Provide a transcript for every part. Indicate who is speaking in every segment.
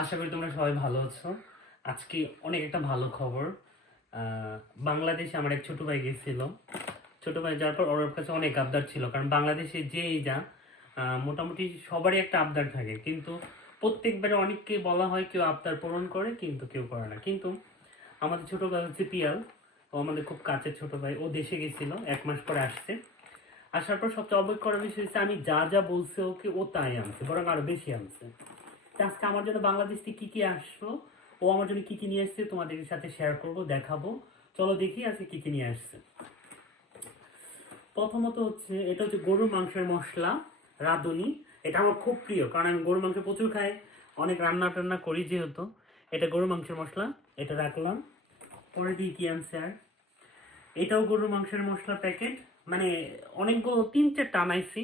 Speaker 1: আশা করি তোমরা সবাই ভালো আছো। আজকে অনেক একটা ভালো খবর। বাংলাদেশে আমার এক ছোট ভাই গেছিল। ছোট ভাই যাওয়ার পর ওর কাছে অনেক আবদার ছিল, কারণ বাংলাদেশে যেই যা মোটামুটি সবারই একটা আবদার থাকে। কিন্তু প্রত্যেকবারে অনেককে বলা হয় কেউ আবদার পূরণ করে, কিন্তু কেউ করে না। কিন্তু আমাদের ছোট ভাই হচ্ছে পিয়াল। ও আমাদের খুব কাছের ছোট ভাই। ও দেশে গেছিল, এক মাস পরে আসছে। আসার পর সবচেয়ে অবাক করার বিষয় হচ্ছে, আমি যা যা বলছে ওকে ও তাই আনছে, বরং আরও বেশি আনছে। আজকে আমার জন্য বাংলাদেশ থেকে কি কি আসলো? ও আমার জন্য কি কি নিয়ে আসছে তোমাদের সাথে শেয়ার করব, দেখাবো। চলো দেখি আজকে কি কি নিয়ে আসছে। প্রথমত হচ্ছে, এটা হচ্ছে গরুর মাংসের মশলা, রাঁধুনি। এটা আমার খুব প্রিয়, কারণ আমি গরুর মাংস প্রচুর খাই। অনেক রান্না টান্না করি যেহেতু। এটা গরুর মাংসের মশলা, এটা রাখলাম। পরে দিয়ে কি আনছে আর এটাও গরুর মাংসের মশলা প্যাকেট মানে অনেকগুলো তিন চারটা আনাইছি।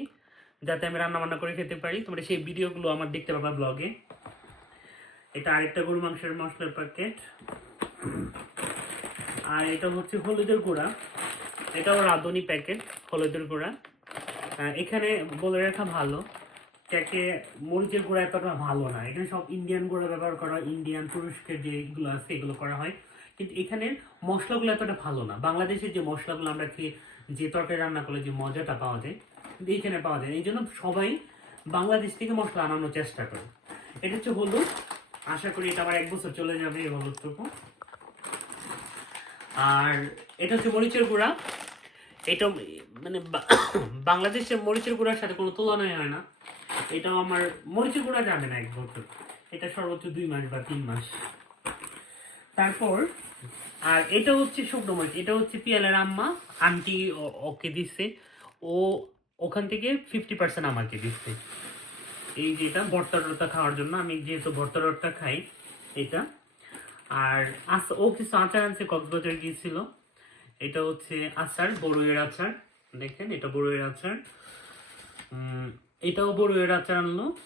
Speaker 1: যাতে আমি রান্না বান্না করে খেতে পারি। তোমরা সেই ভিডিওগুলো আমার দেখতে পাবা ব্লগে এটা আরেকটা গরু মাংসের মশলার প্যাকেট আর এটা হচ্ছে হলুদের গুঁড়া। এটাও রাঁধুনি প্যাকেট হলুদের গুঁড়া। এখানে বলে রাখা ভালো যাকে মরিচের গুঁড়া এতটা ভালো না। এখানে সব ইন্ডিয়ান গুঁড়া ব্যবহার করা ইন্ডিয়ান তুরস্কের যেগুলো আছে, এগুলো করা হয়। কিন্তু এখানে মশলাগুলো এতটা ভালো না। বাংলাদেশের যে মশলাগুলো আমরা খেয়ে, যে তরকারি রান্না করলে যে মজাটা পাওয়া যায় এইখানে পাওয়া যায়। এই জন্য সবাই বাংলাদেশ থেকে মশলা আনানোর চেষ্টা করে। এটা হচ্ছে হলুদ। আশা করি এটা আবার এক বছর চলে যাবে এই হলুদটুকু। আর এটা হচ্ছে মরিচের গুঁড়া। এটা মানে বাংলাদেশের মরিচের গুঁড়ার সাথে কোনো তুলনাই হয় না। এটাও আমার মরিচের গুঁড়া যাবে না এক বছর। এটা সর্বোচ্চ দুই মাস বা তিন মাস। তারপর, আর এটা হচ্ছে শুকনো মরিচ। এটা হচ্ছে পিয়ালের আম্মা, আন্টি ওকে দিচ্ছে ও ওখান থেকে ফিফটি পার্সেন্ট আমাকে দিচ্ছে। এই যেটা ভর্তা টর্তা খাওয়ার জন্য আমি যেহেতু ভর্তা খাই, এটা। আর আস, ও কিছু আচার আনছে, কক্সবাজার গিয়েছিল। এটা হচ্ছে আচার বড়ুয়ের আচার। দেখেন, এটা বড়ুয়ের আচার। এটাও বড়ুয়ের আচার আনলো।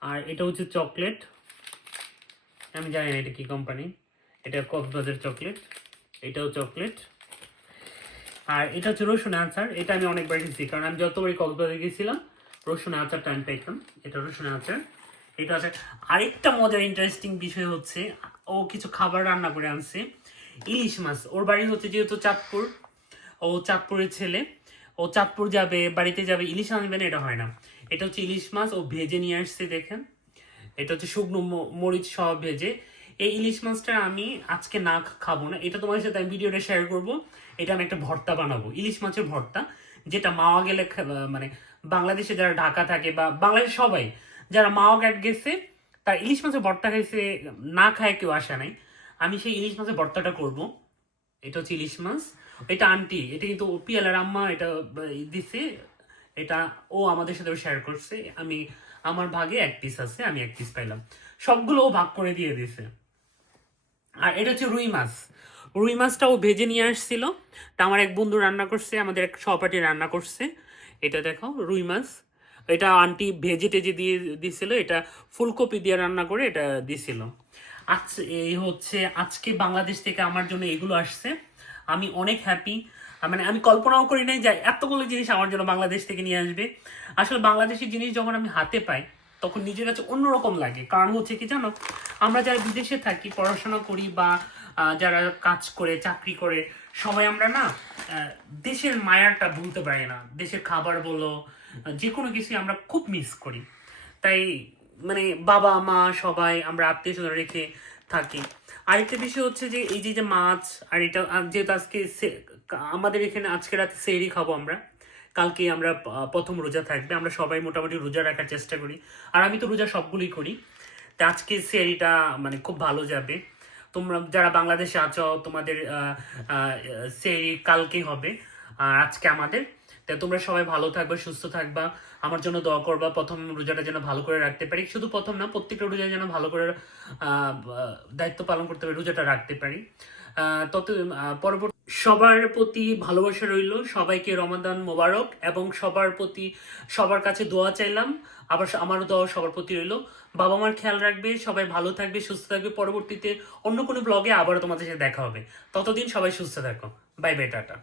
Speaker 1: আর এটা হচ্ছে চকলেট। আমি জানি না এটা কি কোম্পানি এটা কক্সবাজার চকলেট। এটাও চকলেট। আর এটা হচ্ছে রসুন আচার, এটা আমি অনেকবার গেছি কারণ আমি যতবারই কক্সবাজার গেছিলাম রসুন আচারটা আমি পেতাম, এটা রসুন আচার। এটা আছে আরেকটা মজার ইন্টারেস্টিং বিষয় হচ্ছে, ও কিছু খাবার রান্না করে আনছে, ইলিশ মাছ। ওর বাড়ি হচ্ছে যেহেতু চাঁদপুর, ও চাঁদপুরের ছেলে, ও চাঁদপুর যাবে, বাড়িতে যাবে, ইলিশ আনবে না, এটা হয় না। এটা হচ্ছে ইলিশ মাছ, ও ভেজে নিয়ে আসছে, দেখেন। এটা হচ্ছে শুকনো মরিচ সহ ভেজে এই ইলিশ মাছটা আমি আজকে না খাব না। এটা তোমার সাথে আমি ভিডিওটা শেয়ার করব। এটা আমি একটা ভর্তা বানাবো, ইলিশ মাছের ভর্তা, যেটা মাওয়া গেলে মানে বাংলাদেশে যারা ঢাকা থাকে বা বাংলাদেশ সবাই, যারা মাওয়া ঘাট গেছে, তার ইলিশ মাছের ভর্তা খাইছে, না খায় কেউ আসা নাই। আমি সেই ইলিশ মাছের ভর্তাটা করব। এটা হচ্ছে ইলিশ মাছ। এটা আন্টি এটা কিন্তু পিয়ালার আম্মা, এটা দিছে। এটা ও আমাদের সাথে শেয়ার করছে। আমি, আমার ভাগে এক পিস আছে, আমি এক পিস পাইলাম। সবগুলো ও ভাগ করে দিয়ে দিছে আর এটা হচ্ছে রুই মাছ। রুই মাছটাও ভেজে নিয়ে আসছিল। তা আমার এক বন্ধু রান্না করছে, আমাদের এক সহপাঠী রান্না করছে। এটা দেখো, রুই মাছ। এটা আন্টি ভেজে টেজে দিয়ে দিছিল, এটা ফুলকপি দিয়ে রান্না করে এটা দিছিল। আজ এই হচ্ছে, আজকে বাংলাদেশ থেকে আমার জন্য এগুলো আসছে। আমি অনেক হ্যাপি মানে আমি কল্পনাও করি নাই যে এতগুলো জিনিস আমার জন্য বাংলাদেশ থেকে নিয়ে আসবে। আসলে বাংলাদেশের জিনিস যখন আমি হাতে পাই তখন নিজের কাছে অন্যরকম লাগে। কারণ হচ্ছে কি জানো, আমরা যারা বিদেশে থাকি, পড়াশোনা করি বা যারা কাজ করে, চাকরি করে, সবাই আমরা না দেশের মায়াটা ভুলতে পারি না। দেশের খাবার বলো যে কোনো কিছু আমরা খুব মিস করি। তাই মানে বাবা, মা সবাই আমরা আত্মীয় স্বজন রেখে থাকি। আরেকটা বিষয় হচ্ছে যে, এই যে যে মাছ, আর এটা যেহেতু আজকে আমাদের এখানে আজকে রাতে সেহরি খাব আমরা। কালকে আমরা প্রথম রোজা থাকবে। আমরা সবাই মোটামুটি রোজা রাখার চেষ্টা করি। আর আমি তো রোজা সবগুলোই করি। তা আজকে সেহরিটা মানে খুব ভালো যাবে। তোমরা যারা বাংলাদেশে আছো, তোমাদের সেহরি কালকে হবে, আর আজকে আমাদের। তা তোমরা সবাই ভালো থাকবা, সুস্থ থাকবা। আমার জন্য দোয়া করবা। প্রথম রোজাটা যেন ভালো করে রাখতে পারি। শুধু প্রথম না, প্রত্যেকটা রোজা যেন ভালো করে দায়িত্ব পালন করতে পারি, রোজাটা রাখতে পারি। তত পরবর্তী সবার প্রতি ভালোবাসা রইল। সবাইকে রমাদান মোবারক এবং সবার প্রতি সবার কাছে দোয়া চাইলাম। আবার আমারও দোয়া সবার প্রতি রইল। বাবা মার খেয়াল রাখবে, সবাই ভালো থাকবে, সুস্থ থাকবে। পরবর্তীতে অন্য কোনো ব্লগে আবারও তোমাদের সাথে দেখা হবে। ততদিন সবাই সুস্থ থাকো। Bye bye tata.